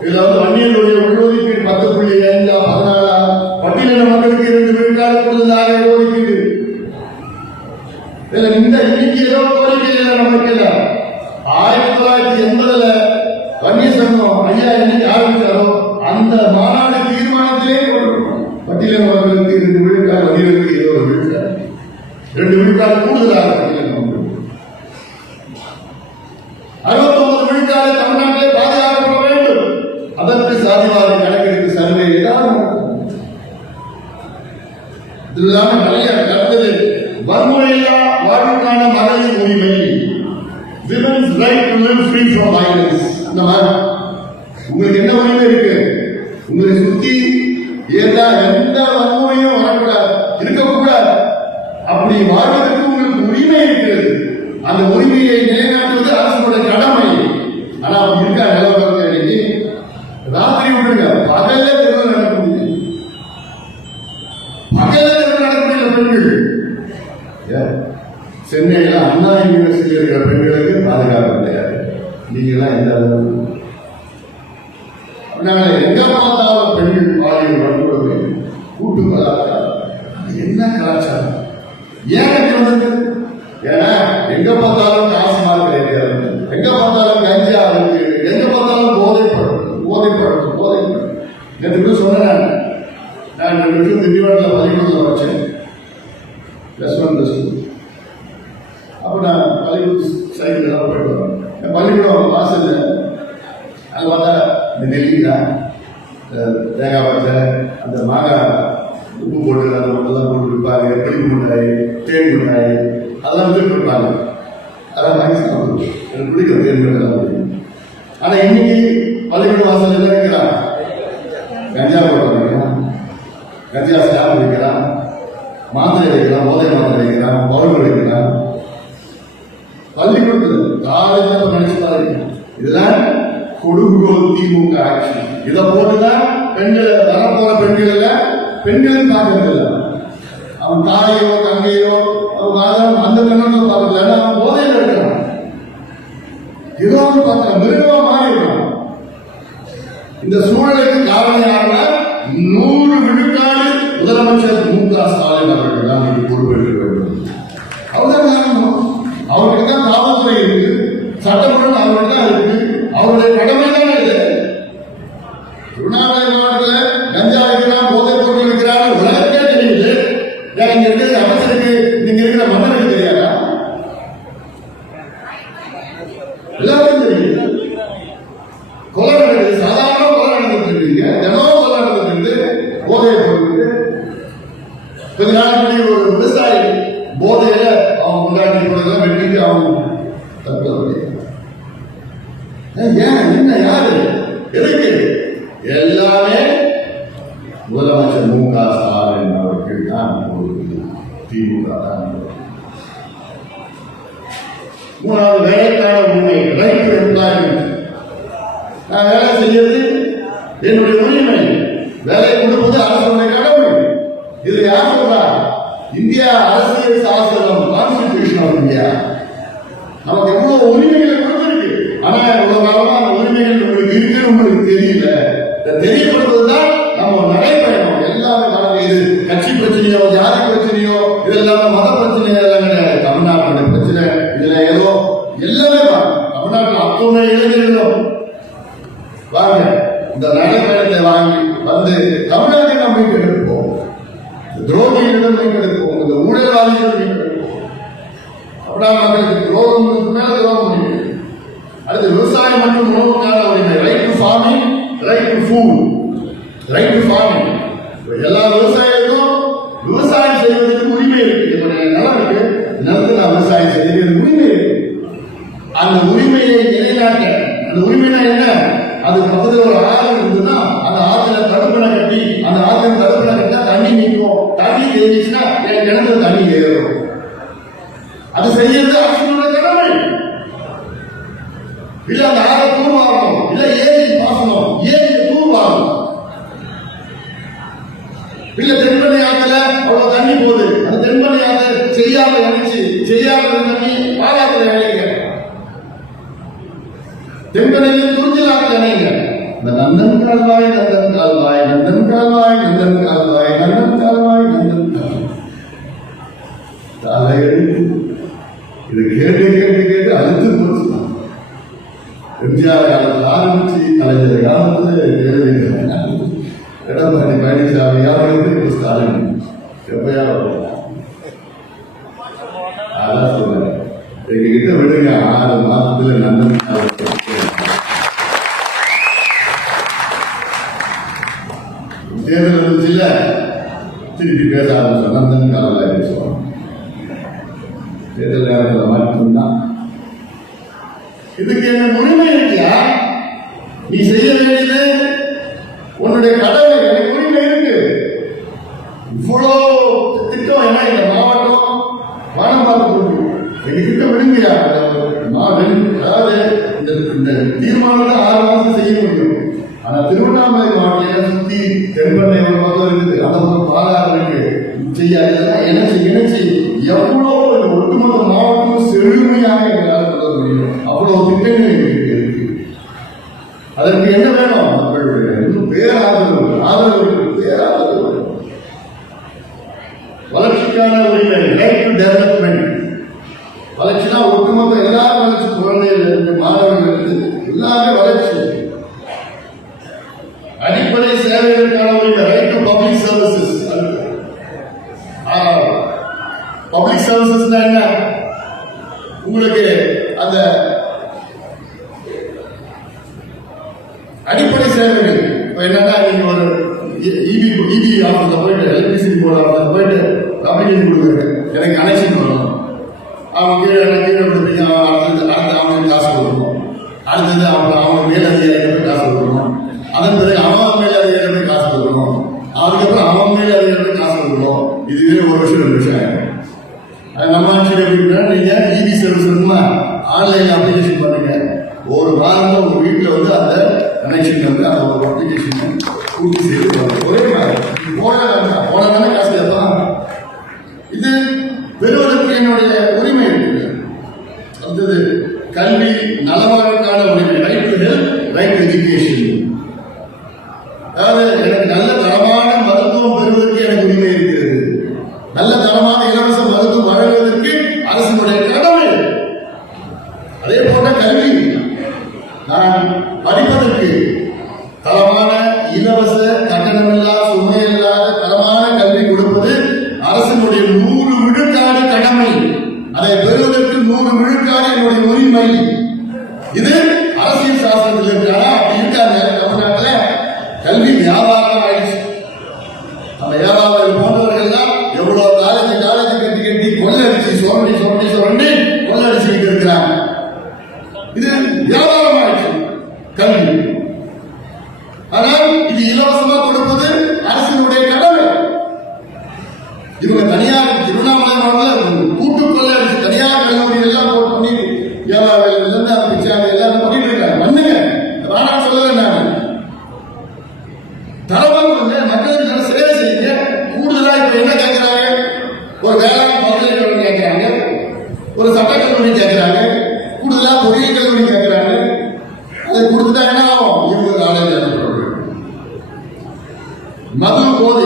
இதுல வன்னியர்களுடைய உள்ளொதுக்கீடு 10.5 14 பட்டியலின மக்களுக்கு 2 விழுக்காடு கூடுதலாக ஒதுக்கீடு. இதுல இன்னைக்கு ஏதோ கோரிக்கை நமக்கு இல்ல. 1980 வன்னிய சங்கம் ஐயா இன்னைக்கு ஆரம்பிச்சாரோ அந்த மாநாடு தீர்மானத்திலே பட்டியலின மக்களுக்கு 2 விழுக்காடு, வன்னியர்களுக்கு ஏதோ 1 விழுக்காடு, 2 விழுக்காடு கூடுதலாக பட்டியலின மக்கள். 69 விழுக்காடு தமிழ்நாட்டிலே பாதுகாக்கப்பட வேண்டும். அதற்கு சாதிவாரி கணக்கெடுப்பு சர்வே இல்லாம நிறைய கருத்தது. வன்முறையில்லா வாழ்வுக்கான மகளிர் உரிமை, women's right to live free from violence. இந்த மாதிரி உங்களுக்கு என்ன உரிமை இருக்கு? உங்களை சுத்தி எந்த வன்முறையும் வரக்கூடாது, இருக்கக்கூடாது. அப்படி வாழ்வதற்கு உங்களுக்கு உரிமை இருக்கிறது. அந்த உரிமையை நிலைநாட்டுவது அரசுடைய கடமை. ஆனா அவங்க இருக்கா நிலவரம் இன்னைக்கு ராத்திரி விடுங்க, பகல தெருவில் நடக்க முடியும். பகல தெருவில் நடக்க முடியல. பெண்கள் சென்னையில் அண்ணா யூனிவர்சிட்டியில் இருக்கிற பெண்களுக்கு பாதுகாப்பு கிடையாது. நீங்களாம் எந்த அளவு? அதனால எங்க பார்த்தாலும் பெண்கள் பாலியல் வன்கொடுமை, கூட்டு கலாச்சாரம், என்ன கலாச்சாரம் ஏன் வந்தது? ஏன்னா எங்க பார்த்தாலும் டாஸ்மாக் கிடையாது, எங்க பார்த்தாலும் கஞ்சா இருக்கு, எங்க பார்த்தாலும் போதைப்பழம். நேற்று சொன்னேன், நான் 2 வருஷம் திண்டிவனத்தில் பள்ளிக்கூடத்தில் வச்சேன், +1 அப்போ நான் பள்ளிக்கூட சைக்கிள் தான் போயிட்டு வரேன். என் பள்ளிக்கூடம் வாசல் அங்கே பார்த்தா இந்த நெல்லிக்காய், தேங்காய் பச்சை, அந்த மாங்காய் உப்பு போட்டு அந்த ஒன்றெல்லாம் போட்டு விற்பாங்க, புளிப்பு மிட்டாய், தேன் மிட்டாய் அதெல்லாம் வித்துட்டு இருப்பாங்க. அதெல்லாம் வாங்கி சாப்பிடுவோம். எனக்கு பிடிக்கும் தேன் மிட்டாய் பிடிக்கும். ஆனால் இன்னைக்கு பள்ளிக்கூட வாசல் என்ன வைக்கிறான்? கஞ்சா போட்டு வைக்கிறான், கஞ்சா ஸ்டாப் வைக்கிறான், மாத்திரை வைக்கிறான், போதை மாத்திரை வைக்கிறான், பவுடர் வைக்கிறான். பள்ளிக்கூடத்தில் காலேஜ் நினைச்சு பாருங்க. இதெல்லாம் கொடுங்கோல் திமுக ஆட்சி. இதை போட்டுதான் பெண்கள் வரப்போற பெண்கள் பார்க்கறது இல்லை. அவன் தாயோ தங்கையோ அந்த கண்ணத்தில் பார்க்கல, அவன் போதையில் இருக்கிறான். ஏதோ பார்க்க மிருகமா மாறிடுறான். இந்த சூழலுக்கு காரணம் யாருன்னா 100 விழுக்காடு முதலமைச்சர் மு.க. ஸ்டாலின் அவர்கள் தான் இன்னைக்கு பொறுப்பேற்க வேண்டும். அவர்தான் காரணம். அவருக்கு தான் காவல்துறை இருக்கு, சட்டமன்றம் அவர்கள் தான் இருக்கு, அவருடைய கடமை தானே இது. திருவண்ணாமலை மாவட்டத்தில் கஞ்சா வைக்கிறான், போதைப் பொருள் வைக்கிறான், உலகத்தே தெரியுது. இங்க இருக்கிற அமைச்சருக்கு, நீங்க இருக்கிற மன்னருக்கு தெரியாதா? எல்லாருக்கும் தெரியுது. கொலை நடக்குது, சாதாரண கொலை நடந்துருக்கு, தினம் கொலை நடந்துருக்கு, போதைப் பொருள். கொஞ்ச நாளைக்கு ஒரு விவசாயி போதையில அவன் முன்னாடி வெட்டிட்டு அவன் தற்கொலை. ஏன் என்ன யாரு எதுக்கு? எல்லாமே முதலமைச்சர் மு.க. ஸ்டாலின் அவர்கள் தான், திமுக தான். 3வது வேலைக்கான உரிமை, ரைட் டு எம்ப்ளாய்மெண்ட். நான் வேலை செய்யறது என்னுடைய உரிமை, வேலை கொடுப்பது அரசுடைய கடமை. இது யார் சொல்றா? இந்தியா அரசியல் சாசனம், கான்ஸ்டிடியூஷன் ஆஃப் இந்தியா நமக்கு எவ்வளவு உரிமைகளை கொடுத்திருக்கு. ஆனா இவ்வளவு காலமா அந்த உரிமைகள் உங்களுக்கு இருக்குன்னு உங்களுக்கு தெரியல. தெரியப்படுவதுதான் நம்ம நடைபயணம். எல்லாமே நடந்து, இது கட்சி பிரச்சனையோ ஜாதி பிரச்சனையோ இதெல்லாமே மத பிரச்சனையோ எல்லாம் கிடையாது. தமிழ்நாட்டுடைய பிரச்சனை இதுல ஏதோ எல்லாமே தமிழ்நாட்டில் அத்துணை இளைஞர்களும் வாங்க, இந்த நடைபயணத்தை வாங்கி வந்து தமிழ்நாட்டை நம்ம மீட்டெடுப்போம், துரோகிகளிடம் மீட்டெடுப்போம், இந்த ஊழல்வாதிகள் மீட்டெடுப்போம். அப்படின்னா மக்களுக்கு துரோகம் மேல துரோகம் முடியும். அடுத்து விவசாயம் மற்றும் உணவுக்கான உரிமை, right to farming, right to food, right to farming. எல்லா விவசாயிகளுக்கும் விவசாயம் செய்வதற்கு உரிமை இருக்கு. என்னுடைய நிலம் இருக்கு, நிலத்தில் நான் விவசாயம் செய்வது உரிமை இருக்கு. அந்த உரிமையை நிலைநாட்ட, அந்த உரிமைனா என்ன? அது பக்கத்தில் ஒரு ஆறு இருந்ததுன்னா அந்த ஆற்றுல தடுப்பணை கட்டி, அந்த ஆற்றுல தடுப்பணை கட்டா தண்ணி நிற்கும். தண்ணி தேங்கிச்சுன்னா என் கிணத்துல தண்ணி ஏறும். அது செய்யறது அரசுடைய கடமை. இல்ல அந்த ஆறை தூர்வாரணும், இல்ல ஏரி பாசனம், ஏரி தூர்வாரணும். இல்ல தென்பண்ணை ஆத்துல அவ்வளவு தண்ணி போகுது, அந்த தென்பண்ணை ஆத்துல செய்யாம நினைச்சு செய்யாம தண்ணி பாலாத்துல நினைக்க, தென்பண்ணையில் துணிச்சல் ஆத்துல நினைங்க. இந்த நந்தன் கால்வாய், நந்தன் கால்வாய், நந்தன் கால்வாய், நந்தன் கால்வாய், நந்தன் கால்வாய், நந்தன் கால்வாய். இது கேட்டு கேட்டு கேட்டு அழுத்து போச்சு. எம்ஜிஆர் காலத்தில் ஆரம்பிச்சு கலைஞர் காலத்தில் எடப்பாடி பழனிசாமி காலத்துக்கு ஸ்டாலின் எப்பயா அதான் சொல்றேன். எங்க கிட்ட விடுங்க, 6 மாசத்துல நந்தன் தேர்தல் இருந்துச்சு இல்ல, திருப்பி பேச ஆரம்பிச்சோம். நந்தன் காலத்தில் பேசுவோம். தேர்தல் நேரத்தில் மாற்றம்தான். இதுக்கு என்ன உரிமை இருக்கியா? நீ செய்ய வேண்டியது உன்னுடைய கடமை. எனக்கு உரிமை இருக்கு. இவ்வளோ திட்டம் என்ன இந்த மாவட்டம் வானம் பார்த்து எங்க கிட்ட விடுங்கயா. அதாவது இந்த தீர்மானத்தை 6 மாசம் செய்ய முடியும். ஆனா திருவண்ணாமலை மாவட்டத்தை சுத்தி தென்பண்ணை ஒரு பக்கம் இருக்குது, அந்த பக்கம் பாலாறு இருக்கு. செய்யாததெல்லாம் இணைச்சு இணைச்சு எவ்வளோ பப்ளிக் சர்வீசஸ்னா என்ன? உங்களுக்கு அந்த அடிப்படை சேவைகள் என்னன்னா, நீங்க ஒரு இபி ஆஃபீஸ்ல போயிட்டு எலக்ட்ரிசிட்டி போர்டு ஆஃபீஸ்ல போயிட்டு அப்ளிகேஷன் கொடுக்குறது, எனக்கு கனெக்ஷன் வரணும். அவங்க கீழே கொடுப்பீங்க, அடுத்து அவங்களுக்கு காசு கொடுக்கணும். அடுத்தது அவங்க மேலதிகாரிகளுக்கு காசு கொடுக்கணும். அதன் பிறகு அவன் மேலதிகாரிகளுக்கு காசு கொடுக்கணும். அதுக்கப்புறம் அவன் மேலதிகாரிகளுக்கு காசு கொடுக்கணும். இதுவே ஒரு விஷயம் 2 விஷயம் ஆயிடும். நம்ம ஆட்சியில் எப்படின்னா, நீங்க இபி சர்வீஸ் இருக்குமா, ஆன்லைன்ல அப்ளிகேஷன் பண்ணுங்க. ஒரு வாரம் உங்க வீட்டில் வந்து அந்த கனெக்ஷன் வந்து அந்த ஒரு அப்ளிகேஷன் பூர்த்தி செய்து ஒரே மாதிரி போனதானே காசு கேட்பான். இது பெறுவதற்கு என்னுடைய உரிமை இருக்கு. அடுத்தது கல்வி நலவாழ்வுக்கான உரிமை, right to health, right to education. அதாவது எனக்கு நல்ல தரமான மருத்துவம் பெறுவதற்கு எனக்கு உரிமை இருக்கிறது. நல்ல தரமான இலவச மருத்துவம் வழங்குவதற்கு அரசினுடைய கடமை. அதே போன்ற கல்வி, நான் படிப்பதற்கு தரமான இலவச கட்டணமில்லா சுமையில்லாத தரமான கல்வி கொடுப்பது அரசினுடைய 100 விழுக்காடு கடமை. அதை பெறுவதற்கு 100 விழுக்காடு என்னுடைய உரிமை. இது அரசியல் சாசனத்தில் இருக்கிறாரா? அப்படி இருக்காங்க. தமிழ்நாட்டில் கல்வி வியாபாரம் ஆயிடுச்சு. நம்ம வியாபாரம் போன்றவர்கள் எவ்வளவு காலேஜ் கட்டி கொள்ளடிச்சு சுரண்டி கொள்ளடிச்சுக்கிட்டு இருக்கிறாங்க. இது வியாபாரம் ஆயிடுச்சு கல்வி. ஆனால் இது இலவசமா கொடுப்பது அரசினுடைய கடமை. இவங்க தனியார் திருவண்ணாமலை மாவட்டத்தில் கூட்டு கொள்ளடிச்சு தனியார் கல்லூரி எல்லாம் போட்டு பண்ணி வியாபாரம் பிச்சாங்க எல்லாம் பண்ணிட்டு இருக்காங்க. பண்ணுங்க, வேணாம் சொல்லல. நான் தரவாங்க, மக்களுக்கு சேவை செய்யுங்க. கூடுதலா இப்ப என்ன கேட்கிறாங்க? ஒரு வேளாண் பல்கலைக்கழகம் கேட்கிறாங்க, ஒரு சட்டக்கல்லூரி கேட்கிறாங்க, கூடுதலா பொறியியல் கல்லூரி கேட்கிறாங்க. அதை கொடுத்துட்டாங்கன்னா இவங்க நாளைக்கு மது போதை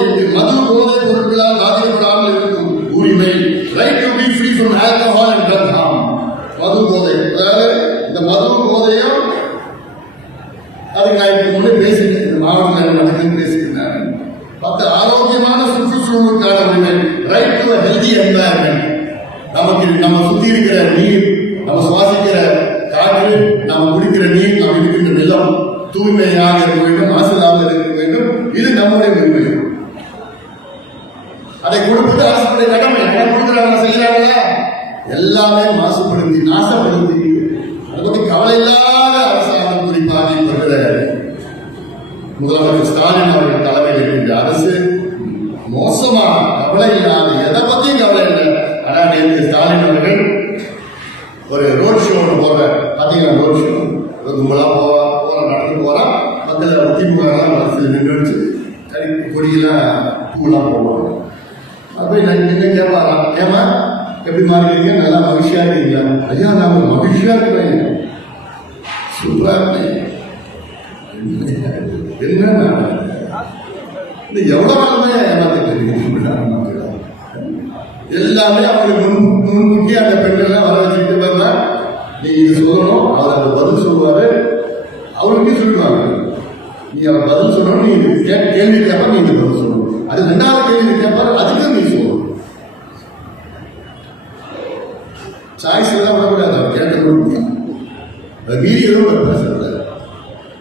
பொருட்களால் பாதிக்கப்படாமல் இருக்கும் உரிமை, right to be free from alcohol and drug harm. மது போதை, அதாவது இந்த மது போதையும் அதுக்கு நான் இப்ப முன்னே பேசினேன். இந்த மாவட்டத்தில் பேசியிருந்தாங்க. 10 ஆரோக்கியமான சுற்றுச்சூழலுக்கான உரிமை, ரைட் டு ஹெல்தி என்வாயர்மெண்ட். நம்ம சுத்தி இருக்கிற நீர், நம்ம சுவாசிக்கிற காற்று, நாம் குடிக்கிற நீர், நாம் இருக்கின்ற நிலம் தூய்மையாக இருக்க வேண்டும், மாசில்லாமல் இருக்க வேண்டும். இது நம்முடைய உரிமை. அதை கொடுப்பது அரசுடைய கடமை. கொடுக்குறாங்க, செய்யறாங்களா? எல்லாமே மாசுபடுத்தி நாசப்படுத்தி அதை பத்தி கவலை இல்லாத அரசாங்கம் குறிப்பாக முதலமைச்சர் ஸ்டாலின் அவர்கள் தலைமையில் இருக்கின்ற அரசு மோசமா கவலை இல்லாத, எதை பத்தியும் கவலை இல்லை. ஆனா நேற்று ஸ்டாலின் அவர்கள் ஒரு ரோட் ஷோ போற பாத்தீங்கன்னா, ரோட் ஷோ கும்பலா நடந்து போறான். மக்கள் திமுக அரசியல் நின்று கொடியெல்லாம் பூலாம் போடுவாங்க. அப்படி நின்று கேட்பாராம், ஏமா எப்படி மாறிக்கிறீங்க, நல்லா மகிழ்ச்சியா இருக்கீங்களா? ஐயா நாம மகிழ்ச்சியா இருக்கிறேன், சூப்பரா இருப்பேன். என்ன எவ்வளவு காலமே ஏமாத்திட்டு எல்லாமே அவங்களுக்கு முன்கூட்டி அந்த பெண்கள் வர வச்சுட்டு வரல. நீ இது சொல்லணும், அவர் அந்த பதில் சொல்லுவாரு, அவருக்கே சொல்லுவாங்க. நீ அவர் பதில் சொல்லணும், நீ கேள்வி கேட்பா, நீ இந்த பதில் சொல்லணும். அது 2வது கேள்வி கேட்பாரு, அதுக்கு நீ சொல்லணும். சாய்ஸ் எல்லாம் வரக்கூடாது, அவர் கேட்க கொடுக்கணும். அது மீறி எதுவும் பேசுறது.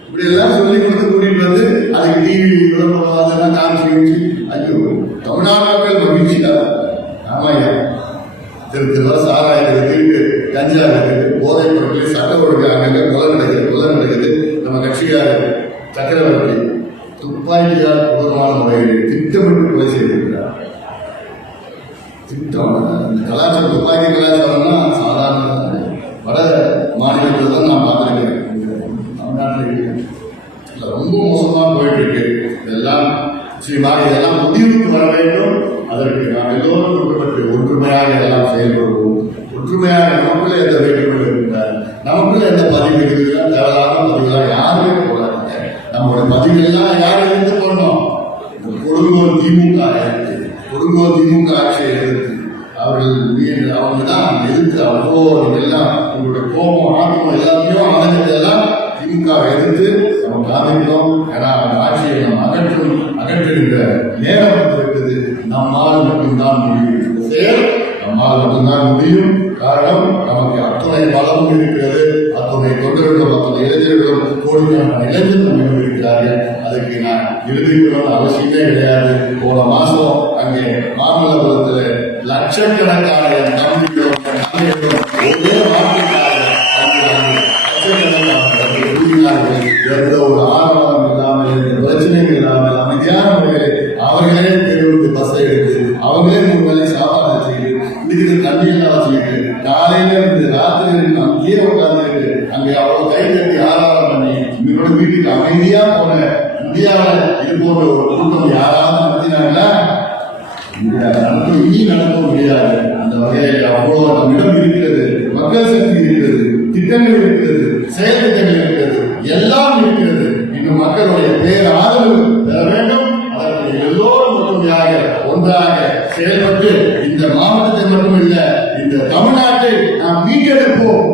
இப்படி எல்லாம் சொல்லி கொடுத்து கூட்டிட்டு வந்து அதுக்கு டிவி விளம்பரம் காமிச்சு ஐயோ தமிழ்நாடு மக்கள் மகிழ்ச்சியா. ஆமாய்யா, திருவா சாராயம் இருக்கு, கஞ்சா இருக்குது, போதைப் பொருட்கள், சட்ட ஒழுங்கு அங்கே கொலை நடக்குது. நம்ம கட்சியார் சக்கரவர்த்தி துப்பாக்கியால் கொடூரமான முறையில் திட்டமிட்டு கொலை செய்திருக்கிறார். திட்டம் கலாச்சாரம், துப்பாக்கி கலாச்சாரம்னா சாதாரண வட மாநிலத்தில் தான் நான் பார்த்துருக்கேன். தமிழ்நாட்டில் ரொம்ப மோசமா போயிட்டு இருக்கு. இதெல்லாம் நிச்சயமாக இதெல்லாம் முடிவுக்கு வர வேண்டும். அதற்கு நாம் எல்லோரும் ஒன்றுபட்டு ஒற்றுமையாக இதெல்லாம் செயல்படுவோம். ஒற்றுமையாக நமக்குள்ள எந்த வேண்டுகோள் இருக்கின்றார், நமக்குள்ள எந்த பதிவு இருக்கிறார், தேவையான பதிவுகளாக யாருமே போடாதீங்க. நம்மளுடைய பதிவுகள்லாம் யார் எதிர்த்து போடணும்? கொடுங்கோல் திமுக ஆட்சியை எதிர்த்து அவங்க தான் எதிர்த்து அவ்வளோ எல்லாம் உங்களுடைய கோபம் ஆர்வம் எல்லாத்தையும் அகற்றதெல்லாம் திமுக எதிர்த்து நம்ம காமிக்கிறோம். ஏன்னா அந்த ஆட்சியை நம்ம அகற்றுகின்ற நேரம் இருக்கிறது. நம்மால் மட்டும்தான் முடியும். செயல் நம்மால் மட்டும்தான் முடியும். காரணம், நமக்கு அத்துணை பலமும் இருக்கிறது, அத்துணை தொண்டர்களும் அத்துணை இளைஞர்களும் கோடிக்கான இளைஞர்கள் நம்மிடம் இருக்கிறார்கள். அதுக்கு நான் எழுதிக்கணும்னு அவசியமே கிடையாது. போன மாசம் அங்கே மாமல்லபுரத்தில் லட்சக்கணக்கான என் தம்பிகளும் ஒரே வார்த்தைக்காக எந்த ஒரு ஆர்வம் இல்லாமல், எந்த பிரச்சனைகள் இல்லாமல் அமைதியான முறையில் அவர்களே தேர்வுக்கு பஸ்ஸை எடுத்து அவங்களே 3 வேலை சாப்பாடு செய்து இன்னைக்கு தண்ணி எல்லாம் செய்து காலையில இருந்து ராத்திரி இருந்து அங்கேயே உட்கார்ந்து அங்கே அவ்வளவு கை தட்டி ஆராதனை பண்ணி உங்களோட வீட்டுக்கு அமைதியா போன இந்தியாவில் இது போன்ற ஒரு கூட்டம் யாராவது நடத்தினாங்கன்னா இனி நடக்க முடியாது. அந்த வகையில் அவ்வளவு நம்மிடம் இருக்கிறது, மக்கள் சக்தி இருக்கிறது, திட்டங்கள் இருக்கிறது, செயல் திட்டங்கள் இருக்கிறது, எல்லாம் இருக்கிறது. இன்னும் மக்களுடைய பேர் ஆதரவு பெற வேண்டும். அதற்கு எல்லோரும் ஒற்றுமையாக ஒன்றாக செயல்பட்டு இந்த மாவட்டத்தை மட்டுமில்ல, இந்த தமிழ்நாட்டை நாம் மீட்டெடுப்போம்.